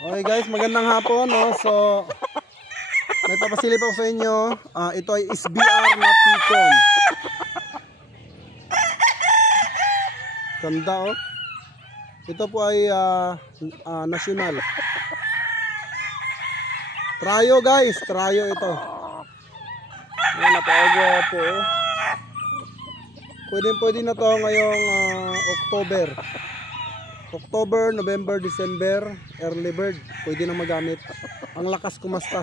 Okay guys, magandang hapon, no? So may papasilip ako sa inyo. Ito ay SBR na Picom. Ganda, oh. Ito po ay national. Trayo guys, trayo ito. Ayan, napakagwapo, oh. Pwede na to ngayong October, November, December, early bird, pwede na magamit. Ang lakas kumasta.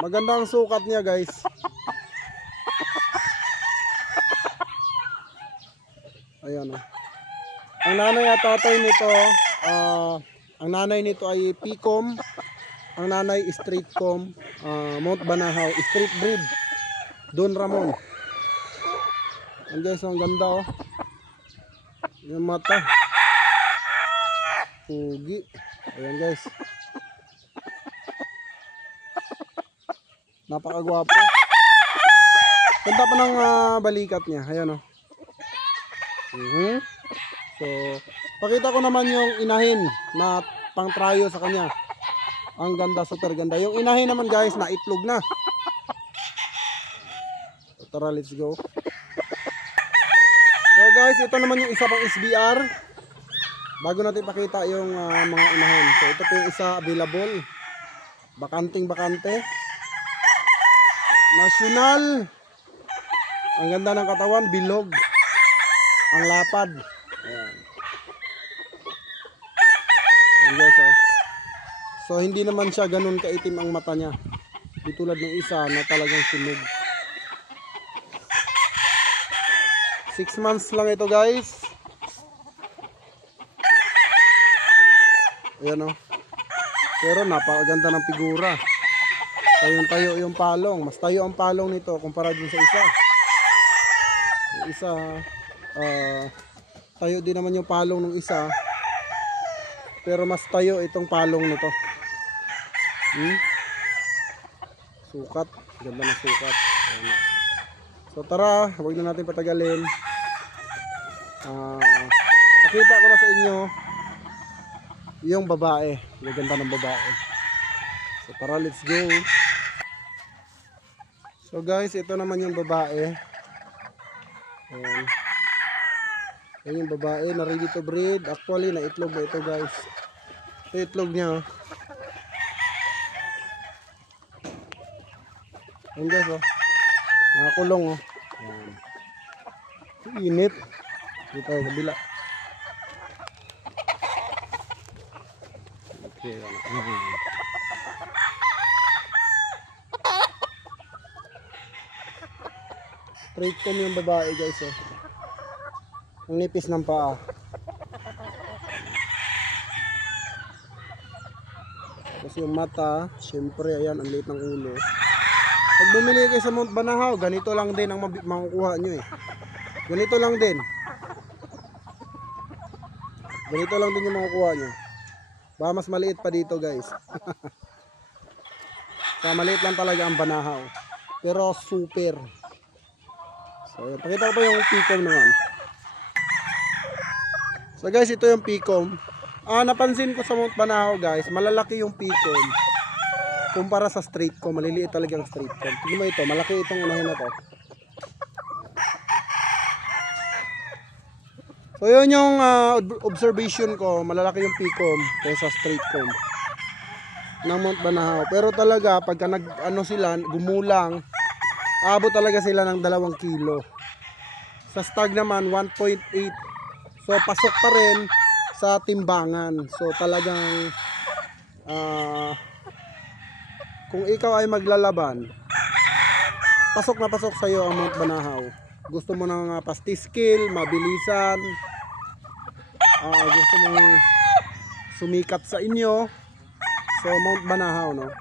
Maganda ang sukat niya guys. Ayan, oh. Ang nanay at tatay nito, ang nanay nito ay Picom, ang nanay Straightcom, Mount Banahaw, street breed, Don Ramon. Ayan guys, ang ganda, oh. Yung mata pugi. Ayan guys, napakagwapo. Ganda pa ng balikat niya. Ayan, oh. So pakita ko naman yung inahin na pang trayo sa kanya. Ang ganda, super ganda. Yung inahin naman guys, na itlog na. So, tara, let's go. So guys, ito naman yung isa pang SBR. Bago natin pakita yung mga inahin. So ito po yung isa available. Bakante. National. Ang ganda ng katawan, bilog. Ang lapad. Ayan. Ayan guys, oh. So hindi naman siya ganun kaitim ang mata niya. Di tulad ng isa na talagang sunog. 6 months lang ito guys. Ayan, oh. Pero napakaganda ng figura. Tayo yung palong. Mas tayo ang palong nito kumpara dun sa isa. Yung isa, tayo din naman yung palong ng isa. Pero mas tayo itong palong nito. Sukat. Ganda ng sukat. Ayan. So tara, huwag na natin patagalin. Pakita ko na sa inyo yung babae. Yung ganda ng babae. So tara, let's go. So guys, ito naman yung babae. Ayan. Ayan yung babae na ready to breed. Actually, na itlog na ito guys. Ito itlog niya. Ayan guys, oh. Nakakulong, oh. Ayan. Init. Dito tayo kabila. Okay, Straightcom yung babae guys, oh. Ang nipis ng paa. Tapos yung mata, syempre ayan, ang liit ng ulo. Pag bumili kayo sa Mount Banahaw, ganito lang din ang makukuha nyo, eh. Ganito lang din yung makukuha nyo. Baka mas maliit pa dito guys. Kaya maliit lang talaga ang Banahaw, pero super. So pakita ko pa yung Picom naman. So guys, ito yung Picom. Napansin ko sa Mount Banahaw guys, malalaki yung Picom kumpara sa Straightcom. Maliliit talaga ang Straightcom. Tignan mo ito, malaki itong unahin na to. So yun yung observation ko, malalaki yung Picom kaysa Straightcom ng Mount Banahaw. Pero talaga pagka sila gumulang, abot talaga sila ng 2 kilo. Sa stag naman 1.8. So pasok pa rin sa timbangan. So talagang kung ikaw ay maglalaban, pasok na pasok sa iyo ang Mount Banahaw. Gusto mo ng pastiskil, mabilisan, gusto mong sumikat sa inyo, so Mount Banahaw, no?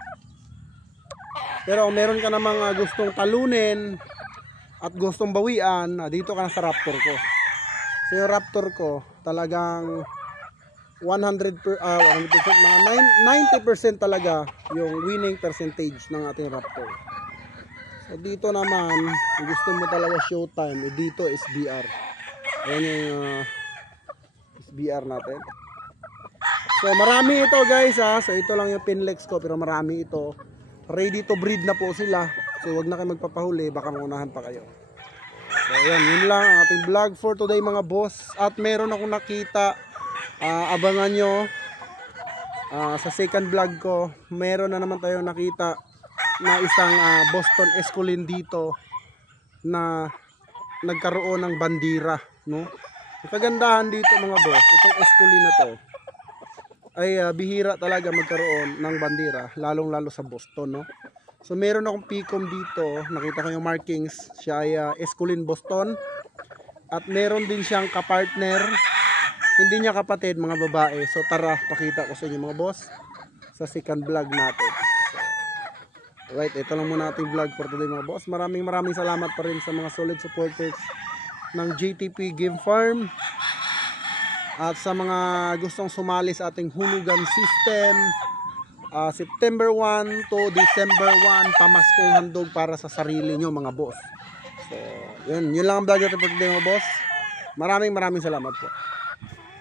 Pero meron ka namang gustong talunin at gustong bawian, dito ka na sa Raptor ko. So yung Raptor ko talagang 100%, mga 90% talaga yung winning percentage ng ating Raptor. So dito naman, kung gusto mo talaga showtime, dito SBR. Ayan yung BR natin. So marami ito guys ha. So ito lang yung Pinlex ko pero marami ito. Ready to breed na po sila. So wag na kayo magpapahuli, baka maunahan pa kayo. So ayan, yun lang ang ating vlog for today mga boss. At meron akong nakita, abangan nyo sa second vlog ko. Meron na naman tayong nakita na isang Boston Esculin dito na nagkaroon ng bandira, no? Ang kagandahan dito mga boss, itong Esculin na to ay bihira talaga magkaroon ng bandira, lalong lalo sa Boston, no? So meron akong Picom dito, nakita ko yung markings, siya ay Esculin Boston. At meron din siyang kapartner, hindi niya kapatid, mga babae. So tara, pakita ko sa inyo mga boss sa second vlog natin. Right, ito lang muna ating vlog for today mga boss. Maraming salamat pa rin sa mga solid supporters ng JTP Game Farm. At sa mga gustong sumali sa ating hulugan system, September 1 to December 1, pamaskong handog para sa sarili nyo mga boss. So, yun lang ang vlog natin for today mga boss. Maraming salamat po.